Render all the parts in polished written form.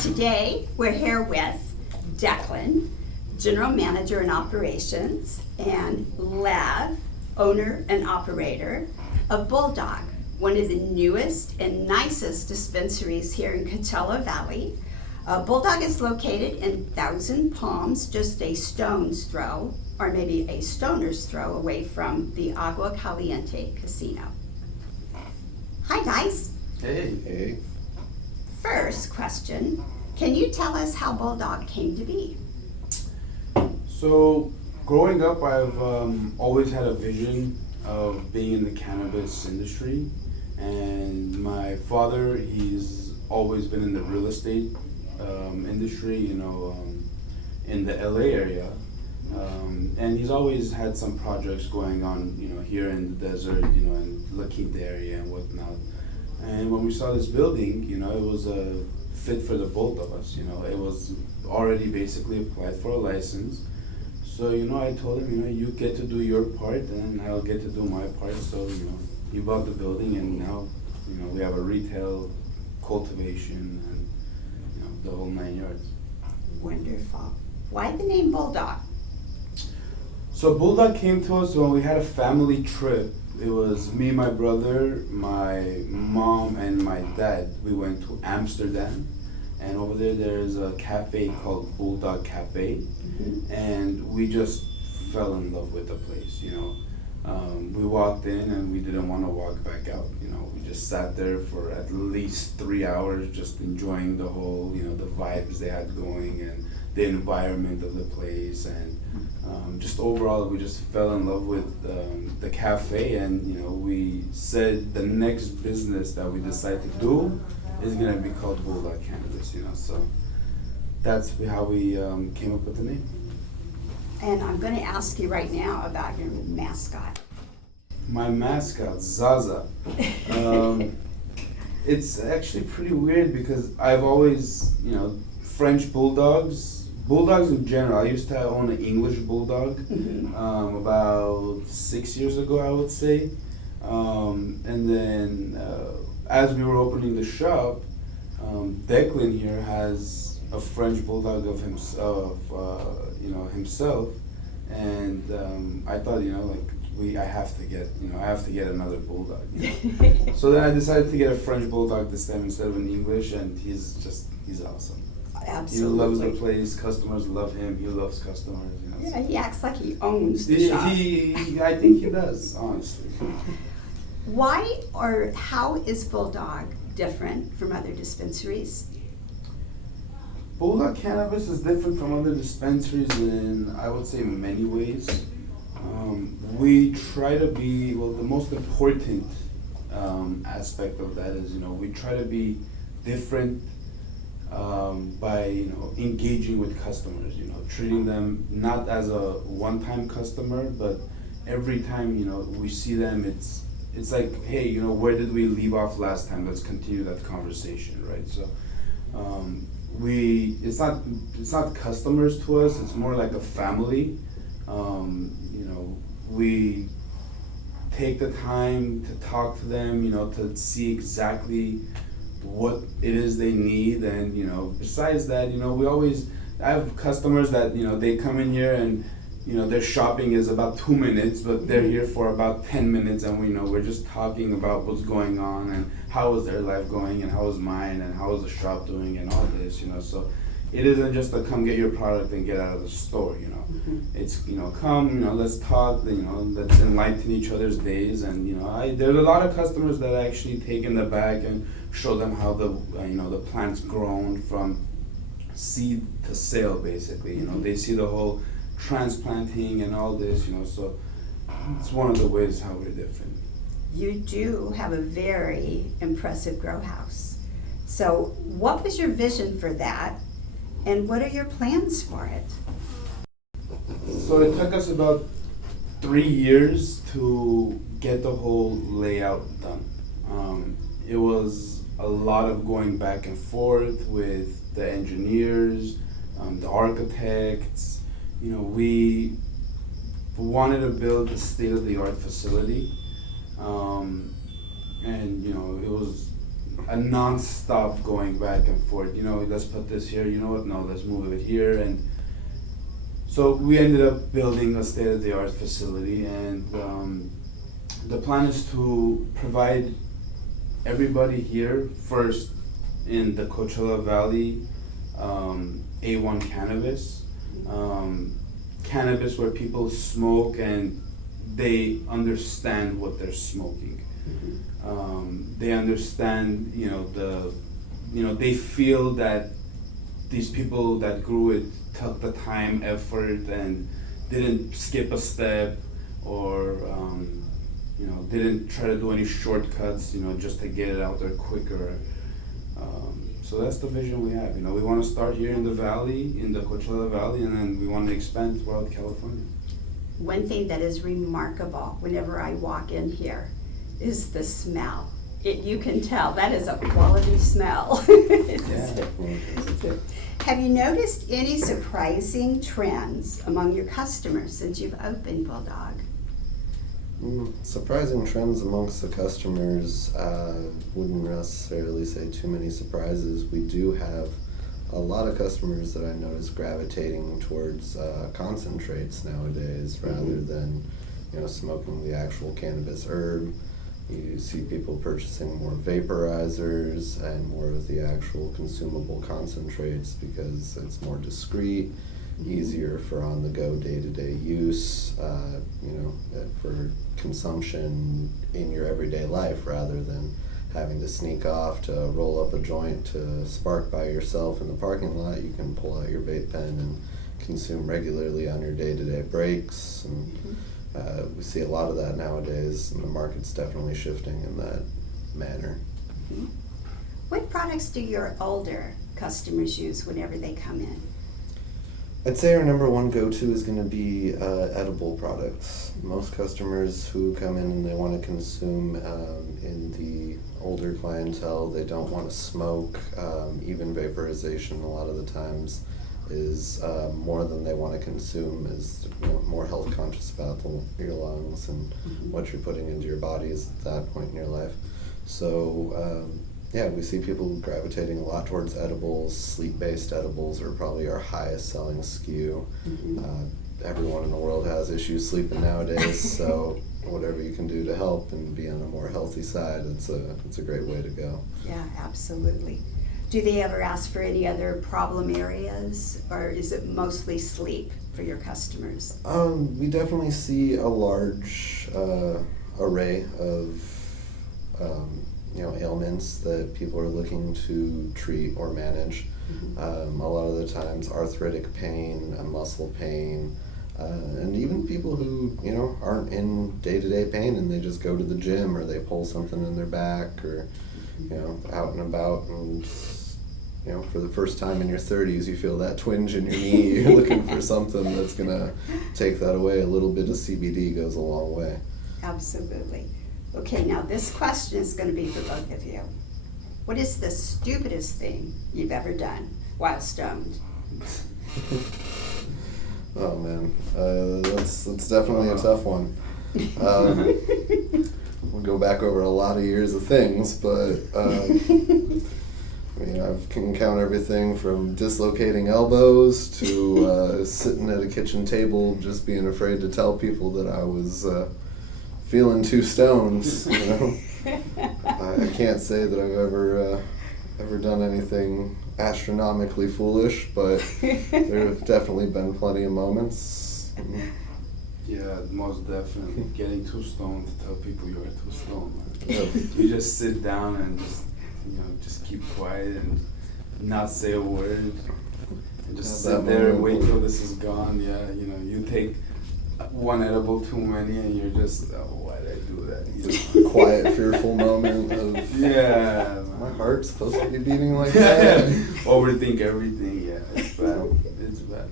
Today, we're here with Declan, General Manager in Operations, and Lev, owner and operator of Bulldog, one of the newest and nicest dispensaries here in Coachella Valley. Bulldog is located in Thousand Palms, just a stone's throw, or maybe a stoner's throw away from the Agua Caliente Casino. Hi guys. Hey. Hey. First question, can you tell us how Bulldog came to be? So, growing up, I've always had a vision of being in the cannabis industry, and my father, he's always been in the real estate industry, in the LA area, and he's always had some projects going on, here in the desert, in La Quinta area and whatnot. And when we saw this building, it was a fit for the both of us. It was already basically applied for a license. So, I told him, you get to do your part and I'll get to do my part. So, he bought the building and now, we have a retail, cultivation, and, the whole 9 yards. Wonderful. Why the name Bulldog? So Bulldog came to us when we had a family trip. It was me, my brother, my mom, and my dad. We went to Amsterdam, and over there's a cafe called Bulldog Cafe, and we just fell in love with the place. We walked in and we didn't want to walk back out. We just sat there for at least 3 hours, just enjoying the whole, the vibes they had going and the environment of the place, and just overall we just fell in love with the cafe, and we said the next business that we decide to do is going to be called Bulldog Cannabis, so that's how we came up with the name. And I'm going to ask you right now about your mascot. My mascot, Zaza. It's actually pretty weird because I've always, French bulldogs in general. I used to own an English bulldog about 6 years ago, I would say. And then as we were opening the shop, Declan here has a French bulldog of himself, and I thought, I have to get another bulldog. So then I decided to get a French bulldog this time instead of an English, and he's awesome. Absolutely. He loves the place. Customers love him. He loves customers. Yeah, he acts like he owns the shop. I think he does, honestly. Why or how is Bulldog different from other dispensaries? Bulldog Cannabis is different from other dispensaries in, I would say, many ways. We try to be, the most important aspect of that is, we try to be different by, engaging with customers, treating them not as a one-time customer, but every time, we see them, it's like, hey, where did we leave off last time? Let's continue that conversation, right? So, it's not customers to us, it's more like a family. We take the time to talk to them, to see exactly what it is they need, and besides that, I have customers that they come in here and their shopping is about 2 minutes, but they're here for about 10 minutes, and we're just talking about what's going on and how is their life going and how is mine and how is the shop doing and all this, so it isn't just to come get your product and get out of the store, It's, come, let's talk, let's enlighten each other's days, and, there's a lot of customers that actually take in the bag and show them how the plant's grown from seed to sale, basically, they see the whole transplanting and all this, so it's one of the ways how we're different. You do have a very impressive grow house. So what was your vision for that, and what are your plans for it? So it took us about 3 years to get the whole layout done. It was a lot of going back and forth with the engineers, the architects. We wanted to build a state-of-the-art facility, and it was a non-stop going back and forth. You know, let's put this here. You know what? No, let's move it here. And so we ended up building a state-of-the-art facility, and the plan is to provide everybody here first in the Coachella Valley A1 cannabis. Cannabis where people smoke and they understand what they're smoking. They understand, they feel that these people that grew it took the time, effort, and didn't skip a step, or didn't try to do any shortcuts, just to get it out there quicker. So that's the vision we have. We want to start here in the valley, in the Coachella Valley, and then we want to expand throughout California. One thing that is remarkable whenever I walk in here is the smell. You can tell that is a quality smell. Have you noticed any surprising trends among your customers since you've opened Bulldog? Surprising trends amongst the customers, wouldn't necessarily say too many surprises. We do have a lot of customers that I notice gravitating towards concentrates nowadays rather than smoking the actual cannabis herb. You see people purchasing more vaporizers and more of the actual consumable concentrates because it's more discreet, easier for on-the-go day-to-day use, for consumption in your everyday life rather than having to sneak off to roll up a joint to spark by yourself in the parking lot. You can pull out your vape pen and consume regularly on your day-to-day breaks. And we see a lot of that nowadays, and the market's definitely shifting in that manner. What products do your older customers use whenever they come in? I'd say our number one go-to is going to be edible products. Most customers who come in and they want to consume in the older clientele, they don't want to smoke. Even vaporization a lot of the times is more than they want to consume, is more health conscious about your lungs and what you're putting into your bodies at that point in your life. So we see people gravitating a lot towards edibles. Sleep-based edibles are probably our highest selling SKU. Everyone in the world has issues sleeping nowadays, so whatever you can do to help and be on a more healthy side, it's a great way to go. Yeah, absolutely. Do they ever ask for any other problem areas, or is it mostly sleep for your customers? We definitely see a large array of ailments that people are looking to treat or manage. A lot of the times arthritic pain, muscle pain, and even people who aren't in day-to-day pain and they just go to the gym or they pull something in their back or out and about, and for the first time in your 30s you feel that twinge in your knee. You're looking for something that's gonna take that away. A little bit of CBD goes a long way. Absolutely. Okay, now this question is going to be for both of you. What is the stupidest thing you've ever done while stoned? Oh man, that's definitely a tough one. We'll go back over a lot of years of things, but I can count everything from dislocating elbows to sitting at a kitchen table just being afraid to tell people that I was feeling too stoned. I can't say that I've ever done anything astronomically foolish, but there have definitely been plenty of moments. Yeah, most definitely. Getting too stoned to tell people you're too stoned. Yeah. You just sit down and just keep quiet and not say a word, and just sit there and wait till this is gone. Yeah, you take one edible too many, and you're just, why did I do that? Quiet, fearful moment of, yeah, my heart's supposed to be beating like that. Overthink everything. Yeah, it's bad. It's bad.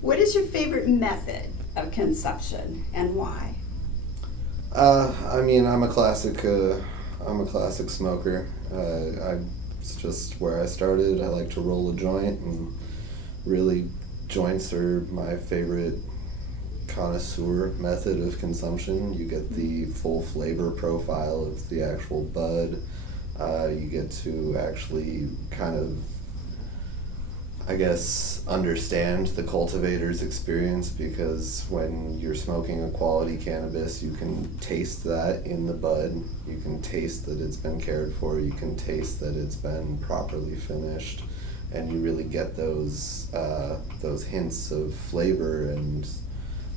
What is your favorite method of consumption and why? I'm a classic smoker. It's just where I started. I like to roll a joint, and really joints are my favorite connoisseur method of consumption. You get the full flavor profile of the actual bud, You get to actually kind of, I guess, understand the cultivator's experience, because when you're smoking a quality cannabis, you can taste that in the bud, you can taste that it's been cared for, you can taste that it's been properly finished, and you really get those hints of flavor and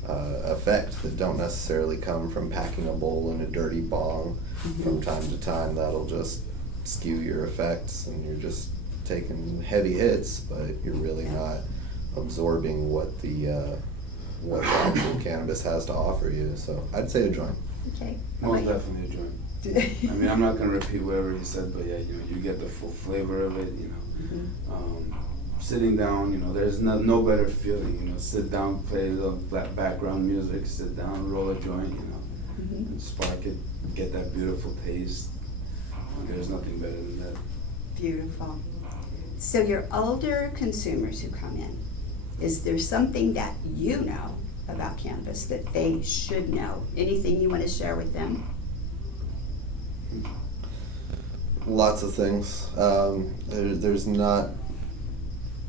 effect that don't necessarily come from packing a bowl in a dirty bong. From time to time, that'll just skew your effects, and you're just taking heavy hits, but you're really not absorbing what the actual cannabis has to offer you. So I'd say a joint. Okay. Most definitely a joint. I mean, I'm not gonna repeat whatever he said, but yeah, you get the full flavor of it. Sitting down, there's no better feeling. Sit down, play a little background music, sit down, roll a joint, and spark it, get that beautiful taste. There's nothing better than that. Beautiful. So your older consumers who come in, is there something that you know about cannabis that they should know? Anything you want to share with them? Lots of things. There's not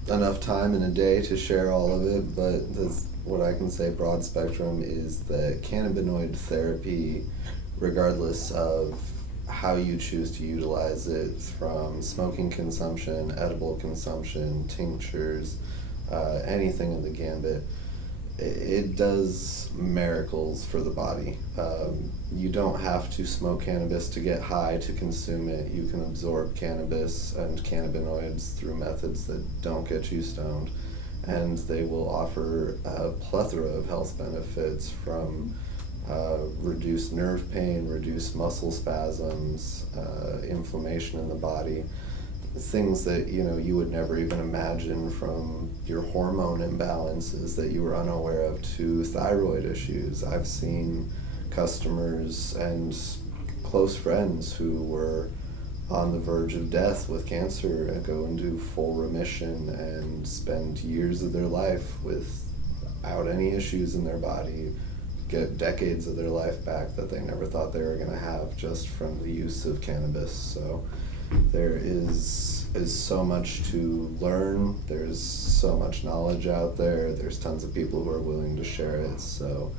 enough time in a day to share all of it, but that's what I can say broad spectrum is that cannabinoid therapy, regardless of how you choose to utilize it, from smoking consumption, edible consumption, tinctures, anything in the gambit, it does miracles for the body. You don't have to smoke cannabis to get high to consume it. You can absorb cannabis and cannabinoids through methods that don't get you stoned, and they will offer a plethora of health benefits, from reduced nerve pain, reduced muscle spasms, inflammation in the body, things that you would never even imagine, from your hormone imbalances that you were unaware of to thyroid issues. I've seen customers and close friends who were on the verge of death with cancer and go into full remission and spend years of their life without any issues in their body, get decades of their life back that they never thought they were going to have just from the use of cannabis. So there is so much to learn. There's so much knowledge out there. There's tons of people who are willing to share it. So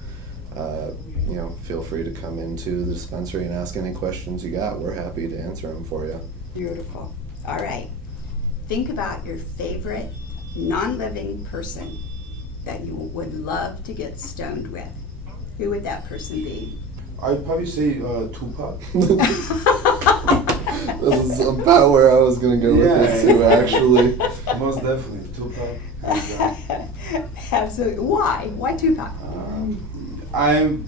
feel free to come into the dispensary and ask any questions you got. We're happy to answer them for you. Beautiful. All right. Think about your favorite non-living person that you would love to get stoned with. Who would that person be? I'd probably say Tupac. This is about where I was going to go with it too, actually. Most definitely, Tupac. Absolutely. Why? Why Tupac? I'm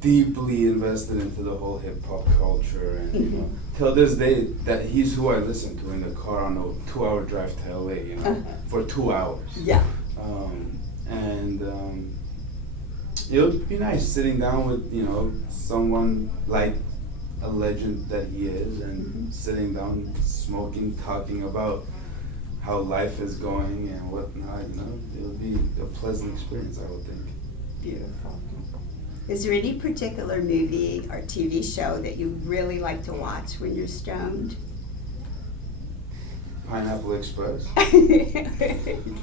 deeply invested into the whole hip hop culture, and till this day, that he's who I listen to in the car on a 2-hour drive to LA, for 2 hours. Yeah. It would be nice sitting down with someone like a legend that he is, and sitting down, smoking, talking about how life is going and whatnot. It would be a pleasant experience, I would think. Beautiful. Is there any particular movie or TV show that you really like to watch when you're stoned? Pineapple Express. I think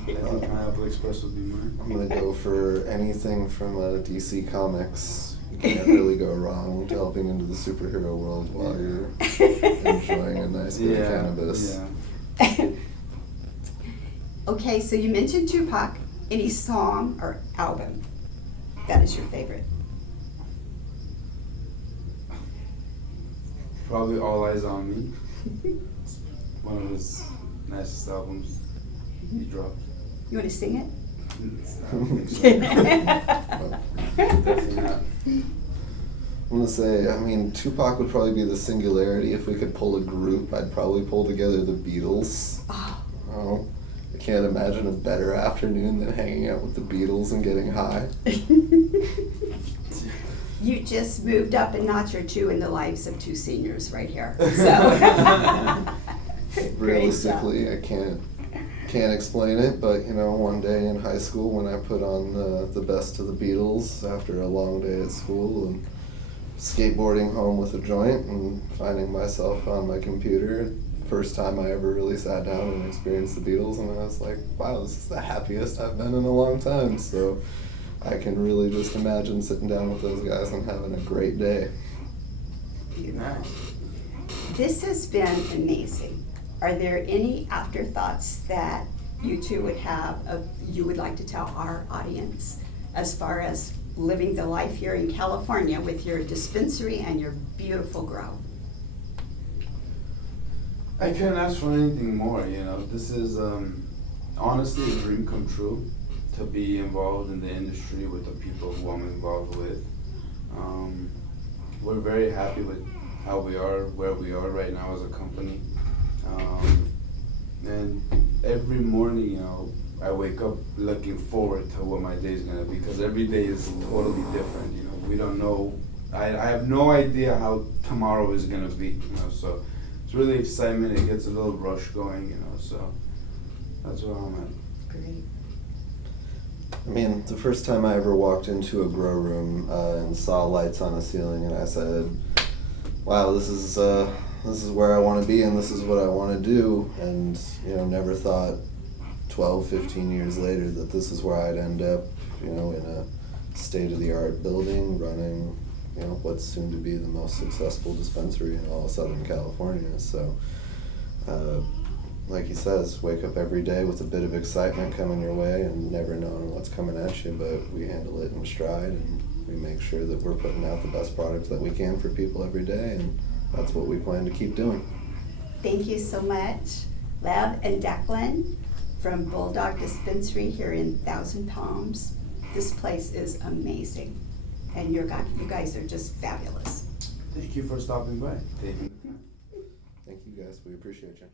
Pineapple Express would be mine. I'm going to go for anything from DC Comics. You can't really go wrong delving into the superhero world while you're enjoying a nice bit of cannabis. Yeah. Okay, so you mentioned Tupac. Any song or album that is your favorite? Probably All Eyes on Me. It's one of his nicest albums he dropped. You want to sing it? Definitely not. I'm going to say, Tupac would probably be the singularity. If we could pull a group, I'd probably pull together the Beatles. Oh, I can't imagine a better afternoon than hanging out with the Beatles and getting high. You just moved up a notch or two in the lives of two seniors right here. So Realistically, I can't explain it, but one day in high school when I put on the best of the Beatles after a long day at school and skateboarding home with a joint and finding myself on my computer. First time I ever really sat down and experienced the Beatles, and I was like, wow, this is the happiest I've been in a long time. So I can really just imagine sitting down with those guys and having a great day. Beautiful. This has been amazing. Are there any afterthoughts that you two would have, you would like to tell our audience as far as living the life here in California with your dispensary and your beautiful grow? I couldn't ask for anything more, you know. This is honestly a dream come true to be involved in the industry with the people who I'm involved with. We're very happy with how we are, where we are right now as a company. And every morning, you know, I wake up looking forward to what my day is gonna be, because every day is totally different, you know. We don't know, I have no idea how tomorrow is gonna be, you know, so it's really excitement, it gets a little rush going, you know, so that's where I'm at. Great. I mean, the first time I ever walked into a grow room and saw lights on a ceiling, and I said, wow, this is where I want to be and this is what I want to do, and, you know, never thought 12, 15 years later that this is where I'd end up, you know, in a state-of-the-art building running, you know, what's soon to be the most successful dispensary in all of Southern California. So, like he says, wake up every day with a bit of excitement coming your way and never knowing what's coming at you, but we handle it in stride and we make sure that we're putting out the best product that we can for people every day, and that's what we plan to keep doing. Thank you so much, Lev and Declan from Bulldog Dispensary here in Thousand Palms. This place is amazing, and you guys are just fabulous. Thank you for stopping by. Thank you guys, we appreciate you.